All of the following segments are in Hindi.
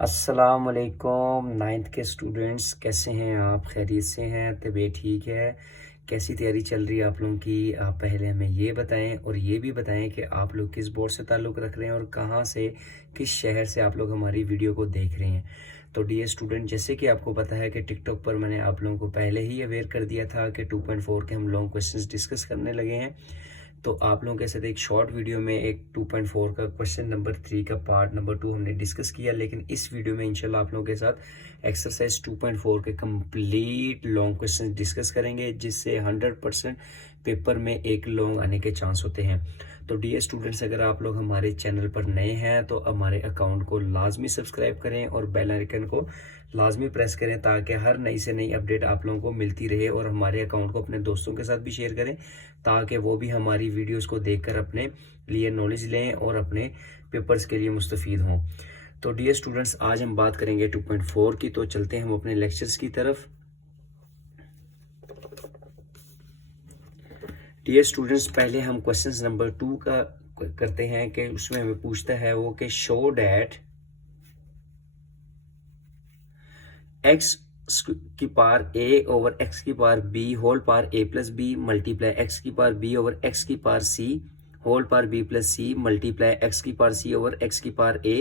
अस्सलाम वालेकुम नाइन्थ के स्टूडेंट्स, कैसे हैं आप? खैरियत से हैं? तबीयत ठीक है? कैसी तैयारी चल रही है आप लोगों की? आप पहले हमें ये बताएं और ये भी बताएं कि आप लोग किस बोर्ड से ताल्लुक़ रख रहे हैं और कहाँ से, किस शहर से आप लोग हमारी वीडियो को देख रहे हैं। तो डियर स्टूडेंट, जैसे कि आपको पता है कि टिकटॉक पर मैंने आप लोगों को पहले ही अवेयर कर दिया था कि 2.4 के हम लॉन्ग क्वेश्चंस डिस्कस करने लगे हैं। तो आप लोगों के साथ एक शॉर्ट वीडियो में एक 2.4 का क्वेश्चन नंबर 3 का पार्ट नंबर 2 हमने डिस्कस किया, लेकिन इस वीडियो में इंशाल्लाह आप लोगों के साथ एक्सरसाइज 2.4 के कंप्लीट लॉन्ग क्वेश्चन डिस्कस करेंगे, जिससे 100% पेपर में एक लॉन्ग आने के चांस होते हैं। तो डियर स्टूडेंट्स, अगर आप लोग हमारे चैनल पर नए हैं तो हमारे अकाउंट को लाजमी सब्सक्राइब करें और बेल आइकन को लाजमी प्रेस करें, ताकि हर नई से नई अपडेट आप लोगों को मिलती रहे। और हमारे अकाउंट को अपने दोस्तों के साथ भी शेयर करें, ताकि वो भी हमारी वीडियोस को देखकर अपने लिए नॉलेज लें और अपने पेपर्स के लिए मुस्तफ़ीद हों। तो डियर स्टूडेंट्स, आज हम बात करेंगे 2.4 की। तो चलते हैं हम अपने लेक्चर्स की तरफ। डियर स्टूडेंट्स, पहले हम क्वेश्चन नंबर 2 का करते हैं कि उसमें हमें पूछता है वो कि शो डैट एक्स की पावर a ओवर एक्स की power b whole power a plus B multiply x की पावर b ओवर एक्स की power c whole power b plus c multiply x की पावर c ओवर एक्स की power a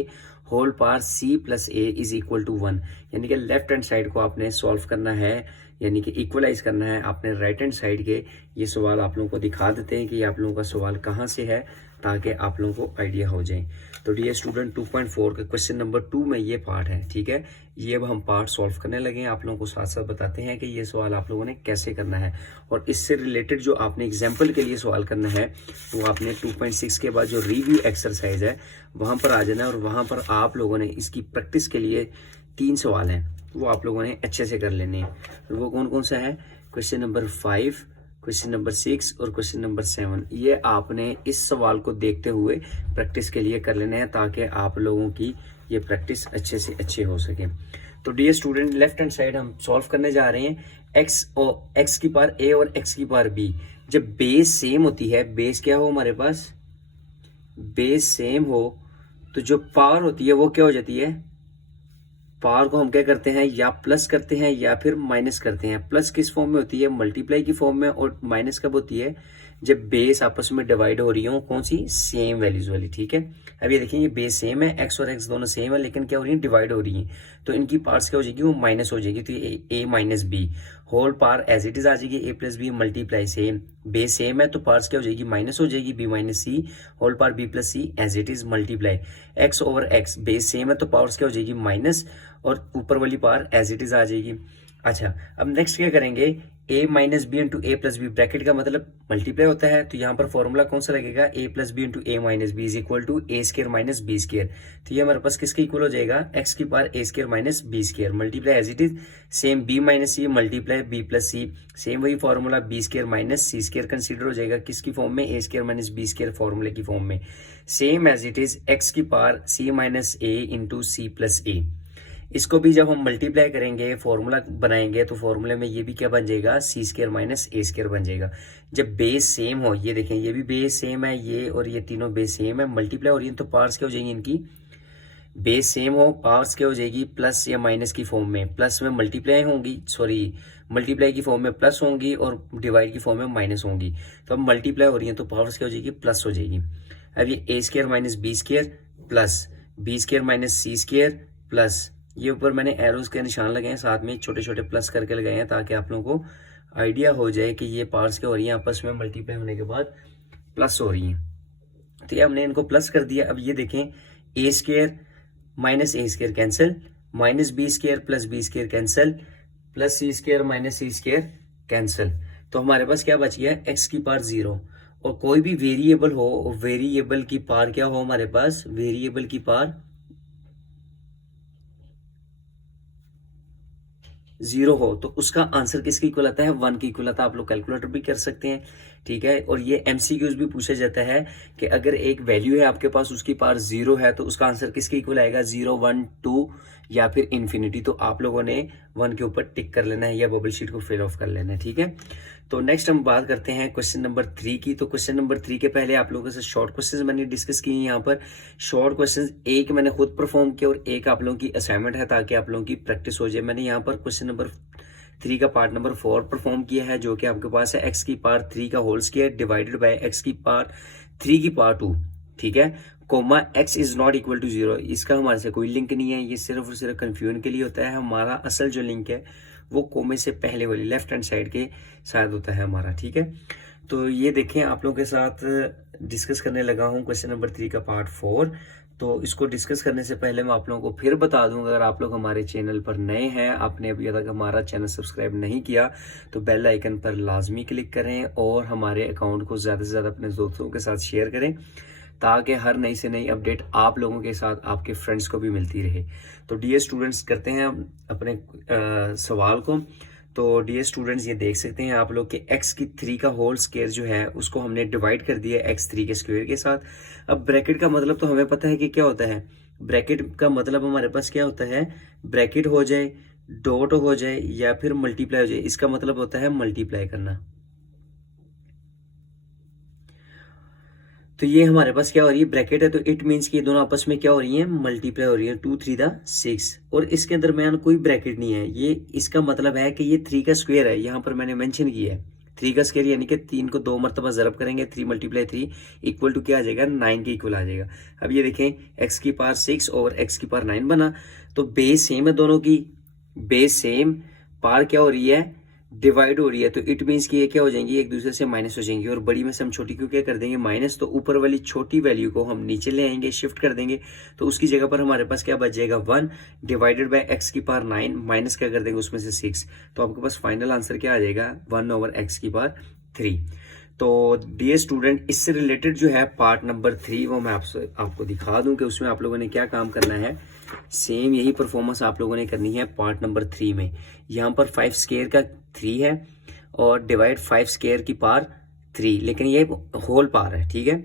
whole power c plus a is equal to 1। यानी कि लेफ्ट हैंड साइड को आपने सॉल्व करना है, यानी कि इक्वलाइज करना है आपने राइट हैंड साइड के। ये सवाल आप लोगों को दिखा देते हैं कि आप लोगों का सवाल कहाँ से है, ताकि आप लोगों को आइडिया हो जाए। तो डियर स्टूडेंट, 2.4 का क्वेश्चन नंबर 2 में ये पार्ट है, ठीक है। ये अब हम पार्ट सॉल्व करने लगे हैं। आप लोगों को साथ साथ बताते हैं कि ये सवाल आप लोगों ने कैसे करना है, और इससे रिलेटेड जो आपने एग्जाम्पल के लिए सवाल करना है वो आपने 2.6 के बाद जो रिव्यू एक्सरसाइज है वहाँ पर आ जाना है, और वहाँ पर आप लोगों ने इसकी प्रैक्टिस के लिए 3 सवाल हैं वो आप लोगों ने अच्छे से कर लेने हैं। वो कौन कौन सा है? क्वेश्चन नंबर 5, क्वेश्चन नंबर 6 और क्वेश्चन नंबर 7। ये आपने इस सवाल को देखते हुए प्रैक्टिस के लिए कर लेने हैं, ताकि आप लोगों की ये प्रैक्टिस अच्छे से अच्छे हो सके। तो dear student, left hand side हम सॉल्व करने जा रहे हैं। एक्स की पावर a और एक्स की पावर b। जब बेस सेम होती है, बेस क्या हो हमारे पास, बेस सेम हो, तो जो पावर होती है वो क्या हो जाती है? पावर को हम क्या करते हैं, या प्लस करते हैं या फिर माइनस करते हैं। प्लस किस फॉर्म में होती है? मल्टीप्लाई की फॉर्म में। और माइनस कब होती है? जब बेस आपस में डिवाइड हो रही हो, कौन सी? सेम वैल्यूज वाली, ठीक है। अब ये देखिए, ये बेस सेम है, एक्स और एक्स दोनों सेम है, लेकिन क्या हो रही है? डिवाइड हो रही है। तो इनकी पार्ट्स क्या हो जाएगी? वो माइनस हो जाएगी। तो ये A minus B whole power as it is आ जाएगी, A plus B multiply same, base same है तो पार्ट्स क्या हो जाएगी? माइनस हो जाएगी, B minus C whole power B plus C as it is multiply x over x, base same है तो पावर्स क्या हो जाएगी? माइनस, और ऊपर वाली पावर एज इट इज आ जाएगी। अच्छा, अब नेक्स्ट क्या करेंगे? a minus b into a plus b, bracket का मतलब मल्टीप्लाई होता है, तो यहाँ पर फॉर्मूला कौन सा लगेगा? a plus b into a minus b is equal to a square minus B square. तो ये हमारे पास किसके इक्वल हो जाएगा? x की power a square minus B square multiply as it is same b minus c multiply b plus c, same वही फॉर्मूला b स्केयर माइनस सी स्केयर कंसिडर हो जाएगा किसकी फॉर्म में? a square minus B square फॉर्मूले की फॉर्म में। Same as it is x की power c minus a into c plus a। इसको भी जब हम मल्टीप्लाई करेंगे, फॉर्मूला बनाएंगे, तो फॉर्मूले में ये भी क्या बन जाएगा? सी स्केयर माइनस ए स्केयर बन जाएगा। जब बेस सेम हो, ये देखें ये भी बेस सेम है, ये और ये तीनों बेस सेम है, मल्टीप्लाई हो रही है, तो पावर्स क्या हो जाएंगी इनकी? बेस सेम हो, पावर्स क्या हो जाएगी? प्लस या माइनस की फॉर्म में, प्लस में मल्टीप्लाई होंगी, सॉरी मल्टीप्लाई की फॉर्म में प्लस होंगी और डिवाइड की फॉर्म में माइनस होंगी। तो अब मल्टीप्लाई हो रही है तो पावर्स क्या हो जाएगी? प्लस हो जाएगी। अब ये A square minus B square plus B square minus C square plus, ये ऊपर मैंने एरोज के निशान लगाए हैं, साथ में छोटे छोटे प्लस करके लगाए हैं, ताकि आप लोगों को आइडिया हो जाए कि ये पार्ट्स क्या हो रही हैं, आपस में मल्टीप्लाई होने के बाद प्लस हो रही हैं। तो ये हमने इनको प्लस कर दिया। अब ये देखें, A square minus A square cancel, minus B square plus B square cancel, plus C square minus C square cancel. तो हमारे पास क्या बच गया? एक्स की पावर 0। और कोई भी वेरिएबल हो, वेरिएबल की पावर क्या हो हमारे पास? वेरिएबल की पावर 0 हो तो उसका आंसर किसकी इक्वल आता है? 1 की इक्वल आता है। आप लोग कैलकुलेटर भी कर सकते हैं, ठीक है। और ये एमसीक्यूज भी पूछा जाता है कि अगर एक वैल्यू है आपके पास, उसकी पावर 0 है, तो उसका आंसर किसके इक्वल आएगा? 0, 1, 2 या फिर इन्फिनिटी। तो आप लोगों ने 1 के ऊपर टिक कर लेना है या बबल शीट को फिल ऑफ कर लेना है, ठीक है। तो नेक्स्ट हम बात करते हैं क्वेश्चन नंबर 3 की। तो क्वेश्चन नंबर 3 के पहले आप लोगों से शॉर्ट क्वेश्चंस मैंने डिस्कस किए यहाँ पर। शॉर्ट क्वेश्चंस एक मैंने खुद परफॉर्म किया और एक आप लोगों की असाइनमेंट है ताकि आप लोगों की प्रैक्टिस हो जाए। मैंने यहाँ पर क्वेश्चन नंबर 3 का पार्ट नंबर 4 परफॉर्म किया है, जो कि आपके पास है x की पावर 3 का whole square divided by x की पावर 3 की पावर 2, ठीक है, comma x is not equal to 0। इसका हमारे से कोई लिंक नहीं है, ये सिर्फ और सिर्फ कंफ्यूजन के लिए होता है। हमारा असल जो लिंक है वो कोमे से पहले वाली लेफ्ट हैंड साइड के साथ होता है हमारा, ठीक है। तो ये देखें, आप लोगों के साथ डिस्कस करने लगा हूँ क्वेश्चन नंबर 3 का पार्ट 4। तो इसको डिस्कस करने से पहले मैं आप लोगों को फिर बता दूं, अगर आप लोग हमारे चैनल पर नए हैं, आपने अभी तक हमारा चैनल सब्सक्राइब नहीं किया तो बेल आइकन पर लाजमी क्लिक करें और हमारे अकाउंट को ज़्यादा से ज़्यादा अपने दोस्तों के साथ शेयर करें ताकि हर नई से नई अपडेट आप लोगों के साथ आपके फ्रेंड्स को भी मिलती रहे। तो डियर स्टूडेंट्स, करते हैं अपने सवाल को। तो डियर स्टूडेंट्स, ये देख सकते हैं आप लोग कि x की 3 का होल स्क्वायर जो है उसको हमने डिवाइड कर दिया x 3 के स्क्वायर के साथ। अब ब्रैकेट का मतलब तो हमें पता है कि क्या होता है। ब्रैकेट का मतलब हमारे पास क्या होता है, ब्रैकेट हो जाए, डॉट हो जाए या फिर मल्टीप्लाई हो जाए, इसका मतलब होता है मल्टीप्लाई करना। तो ये हमारे पास क्या हो रही है, ब्रैकेट है, तो इट मीन्स कि ये दोनों आपस में क्या हो रही है, मल्टीप्लाई हो रही है। 2 3 6 और इसके दरमियान कोई ब्रैकेट नहीं है। ये इसका मतलब है कि ये 3 का स्क्वायर है, यहाँ पर मैंने मेंशन किया है 3 का स्क्वायर, यानी कि 3 को 2 मरतबा ज़रब करेंगे, 3 × 3 इक्वल टू क्या आ जाएगा, 9 के इक्वल आ जाएगा। अब ये देखें, x की पावर 6 और x की पावर 9 बना, तो बेस सेम है दोनों की, बेस सेम, पावर क्या हो रही है, डिवाइड हो रही है। तो इट मीन्स कि ये क्या हो जाएंगी, एक दूसरे से माइनस हो जाएंगी और बड़ी में से हम छोटी को क्या कर देंगे, माइनस। तो ऊपर वाली छोटी वैल्यू को हम नीचे ले आएंगे, शिफ्ट कर देंगे, तो उसकी जगह पर हमारे पास क्या बच जाएगा, 1 डिवाइडेड बाय x की पावर 9 माइनस क्या कर देंगे उसमें से 6। तो आपके पास फाइनल आंसर क्या आ जाएगा, 1/x की पावर 3। तो डियर स्टूडेंट, इससे रिलेटेड जो है पार्ट नंबर 3 वो मैं आपको दिखा दूं कि उसमें आप लोगों ने क्या काम करना है। सेम यही परफॉर्मेंस आप लोगों ने करनी है पार्ट नंबर 3 में। यहाँ पर 5 स्क्वायर का 3 है और डिवाइड 5 स्क्वायर की पावर 3, लेकिन ये होल पावर है, ठीक है।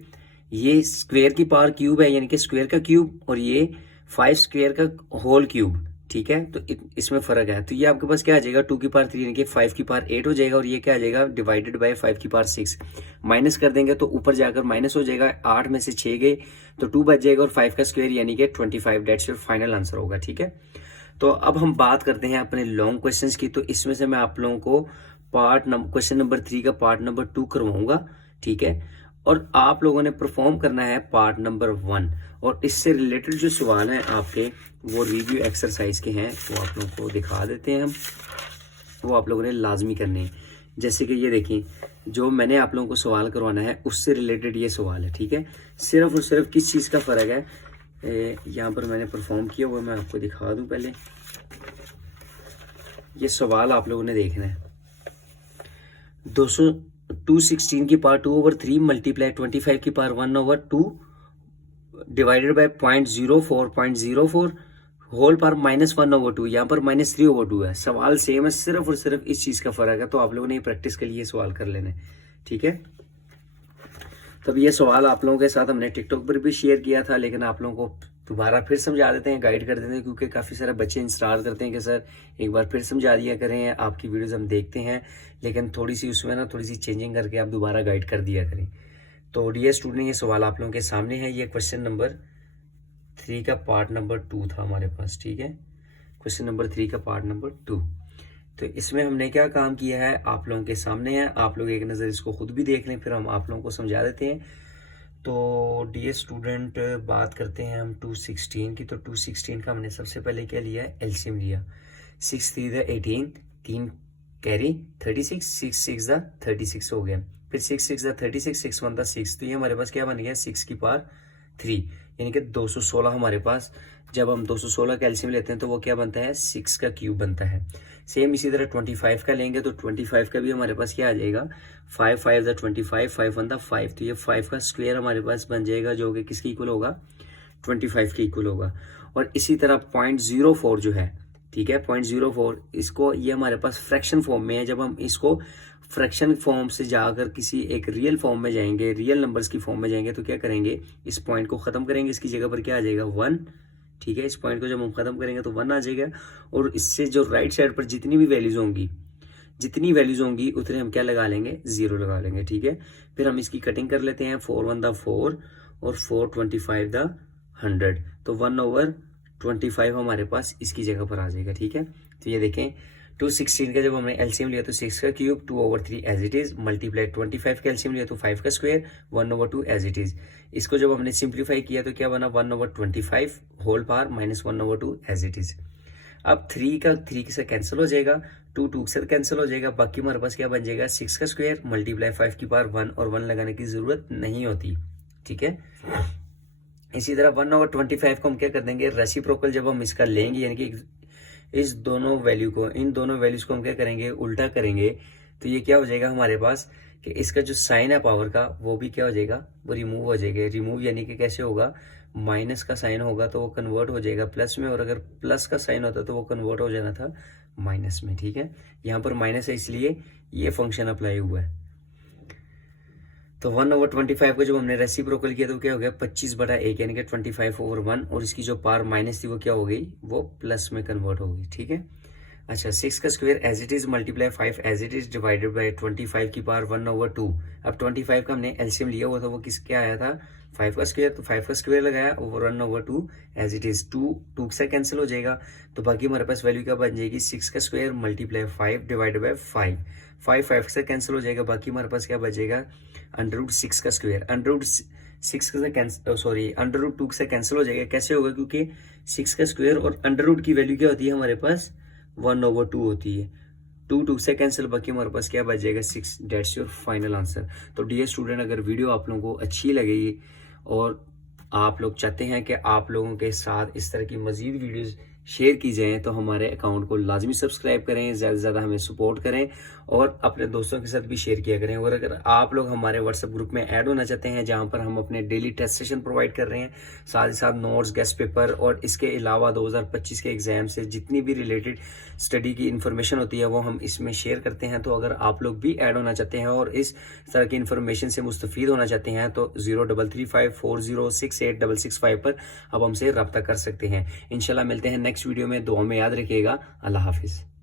ये स्क्वायर की पावर क्यूब है, यानी कि स्क्वायर का क्यूब, और ये 5 स्क्वायर का होल क्यूब, ठीक है। तो इसमें फर्क है। तो ये आपके पास क्या आ जाएगा, 2 की पावर 3 यानी कि 5 की पावर 8 हो जाएगा, और ये क्या आ जाएगा, डिवाइडेड बाय 5 की पावर 6। माइनस कर देंगे तो ऊपर जाकर माइनस हो जाएगा, 8 में से 6 गए तो 2 बच जाएगा, और 5 का स्क्वायर यानी कि 25, डेट्स योर फाइनल आंसर होगा, ठीक है। तो अब हम बात करते हैं अपने लॉन्ग क्वेश्चंस की। तो इसमें से मैं आप लोगों को क्वेश्चन नंबर 3 का पार्ट नंबर 2 करवाऊंगा, ठीक है, और आप लोगों ने परफॉर्म करना है पार्ट नंबर 1। और इससे रिलेटेड जो सवाल हैं आपके वो रिव्यू एक्सरसाइज के हैं, वो आप लोगों को दिखा देते हैं हम, वो आप लोगों ने लाजमी करने हैं। जैसे कि ये देखें, जो मैंने आप लोगों को सवाल करवाना है उससे रिलेटेड ये सवाल है, ठीक है। सिर्फ और सिर्फ किस चीज़ का फ़र्क है, यहाँ पर मैंने परफॉर्म किया हुआ, मैं आपको दिखा दूँ। पहले ये सवाल आप लोगों ने देखना है, 216 की पावर 2/3 मल्टीप्लाई 25 की power 1/2 divided by 0.04 whole power -1/2, यहाँ पर -3/2 है। सवाल सेम है, सिर्फ और सिर्फ इस चीज़ का फ़र्क है। तो आप लोगों ने प्रैक्टिस के लिए सवाल कर लेने, ठीक है। तब ये सवाल आप लोगों के साथ हमने टिकटॉक पर भी शेयर किया था, लेकिन आप लोगों को दोबारा फिर समझा देते हैं, गाइड कर देते हैं, क्योंकि काफ़ी सारे बच्चे इंतजार करते हैं कि सर एक बार फिर समझा दिया करें, आपकी वीडियोस हम देखते हैं, लेकिन थोड़ी सी उसमें ना थोड़ी सी चेंजिंग करके आप दोबारा गाइड कर दिया करें। तो डियर स्टूडेंट, ये सवाल आप लोगों के सामने है। ये क्वेश्चन नंबर 3 का पार्ट नंबर 2 था हमारे पास, ठीक है। क्वेश्चन नंबर 3 का पार्ट नंबर 2। तो इसमें हमने क्या काम किया है आप लोगों के सामने है, आप लोग एक नज़र इसको खुद भी देख लें, फिर हम आप लोगों को समझा देते हैं। तो डियर स्टूडेंट, बात करते हैं हम 216 की। तो 216 का हमने सबसे पहले क्या लिया है, एलसीएम लिया। 6 3 18, 3 कैरी 36, 6 6 36 हो गया। फिर 6 6 36, 6 1 6। तो ये हमारे पास क्या बन गया, 6 की पावर 3 यानी कि 216 हमारे पास। जब हम 216 का एलसीएम लेते हैं तो वो क्या बनता है, 6 का क्यूब बनता है। सेम इसी तरह 25 का लेंगे तो 25 का भी हमारे पास क्या आ जाएगा, 5 5 25, 5 1 5। तो ये 5 का स्क्वायर हमारे पास बन जाएगा, जो कि किसके इक्वल होगा, 25 के इक्वल होगा। और इसी तरह 0.04 जो है, ठीक है, 0.04, इसको ये हमारे पास फ्रैक्शन फॉर्म में है। जब हम इसको फ्रैक्शन फॉर्म से जाकर किसी एक रियल फॉर्म में जाएंगे, रियल नंबर्स की फॉर्म में जाएंगे, तो क्या करेंगे, इस पॉइंट को ख़त्म करेंगे, इसकी जगह पर क्या आ जाएगा, 1, ठीक है। इस पॉइंट को जब हम ख़त्म करेंगे तो 1 आ जाएगा। और इससे जो राइट साइड पर जितनी भी वैल्यूज होंगी, जितनी वैल्यूज होंगी उतने हम क्या लगा लेंगे, 0 लगा लेंगे, ठीक है। फिर हम इसकी कटिंग कर लेते हैं, 4 1 द 4 और 4 25 द 100, तो 1/25 हमारे पास इसकी जगह पर आ जाएगा, ठीक है। तो ये देखें 216 का जब हमने एलसीएम लिया तो 6 का cube, 2/3 as it is, multiply 25 का एलसीएम लिया तो 5 का स्क्वायर, 1/2 एज इट इज। इसको जब हमने सिंप्लीफाई किया तो क्या बना, 1/25 whole power minus 1/2 as it is. अब 3 का 3 से कैंसिल हो जाएगा, 2 2 से कैंसिल हो जाएगा, बाकी हमारे पास क्या बन जाएगा, 6 का स्क्वायर मल्टीप्लाई 5 की पावर 1, और 1 लगाने की जरूरत नहीं होती, ठीक है। इसी तरह 1/25 को हम क्या कर देंगे, रेसिप्रोकल जब हम इसका लेंगे, यानी कि इस दोनों वैल्यू को, इन दोनों वैल्यूज को हम क्या करेंगे, उल्टा करेंगे, तो ये क्या हो जाएगा हमारे पास कि इसका जो साइन है पावर का वो भी क्या हो जाएगा, वो रिमूव हो जाएगा। रिमूव यानी कि कैसे होगा, माइनस का साइन होगा तो वो कन्वर्ट हो जाएगा प्लस में, और अगर प्लस का साइन होता तो वो कन्वर्ट हो जाना था माइनस में, ठीक है। यहाँ पर माइनस है इसलिए ये फंक्शन अप्लाई हुआ है। तो 1/25 को जब हमने रेसिप्रोकल किया तो क्या हो गया, 25/1 यानी कि 25/1, और इसकी जो पावर माइनस थी वो क्या हो गई, वो प्लस में कन्वर्ट हो गई, ठीक है। अच्छा, 6 का square as it is multiply 5 as it is divided by 25 की पावर 1/2। अब 25 का हमने एलसीएम लिया हुआ था, वो किसके आया था, 5 का स्क्वायर, तो 5 का स्क्वायर लगाया ओवर 1/2 एज इट इज। 2 से कैंसिल हो जाएगा, तो बाकी हमारे पास वैल्यू क्या बन जाएगी, 6 का स्क्वायर मल्टीप्लाई 5 डिवाइडेड बाय 5 से कैंसिल हो जाएगा, बाकी हमारे पास क्या बचेगा, √6 का स्क्वायर। √2 से कैंसिल हो जाएगा, कैसे होगा, क्योंकि 6 का स्क्वायर और अंडर की वैल्यू क्या होती है हमारे पास, 1/2 होती है। 2 से कैंसिल, बाकी हमारे पास क्या बच जाएगा, 6। That's your final answer. तो डियर स्टूडेंट, अगर वीडियो आप लोगों को अच्छी लगेगी और आप लोग चाहते हैं कि आप लोगों के साथ इस तरह की मजीद वीडियोस शेयर की जाएं, तो हमारे अकाउंट को लाजमी सब्सक्राइब करें, ज़्यादा से ज़्यादा हमें सपोर्ट करें और अपने दोस्तों के साथ भी शेयर किया करें। और अगर आप लोग हमारे व्हाट्सएप ग्रुप में ऐड होना चाहते हैं, जहां पर हम अपने डेली टेस्ट सेशन प्रोवाइड कर रहे हैं, साथ ही साथ नोट्स, गेस्ट पेपर और इसके अलावा 2025 के एग्जाम से जितनी भी रिलेटेड स्टडी की इन्फॉर्मेशन होती है वो हम इसमें शेयर करते हैं। तो अगर आप लोग भी ऐड होना चाहते हैं और इस तरह की इन्फॉर्मेशन से मुस्तफ़ीद होना चाहते हैं, तो 0335406865 पर आप हमसे रब्ता कर सकते हैं। इंशाल्लाह मिलते हैं नेक्स्ट वीडियो में। दुआ में याद रखिएगा। अल्लाह हाफिज़।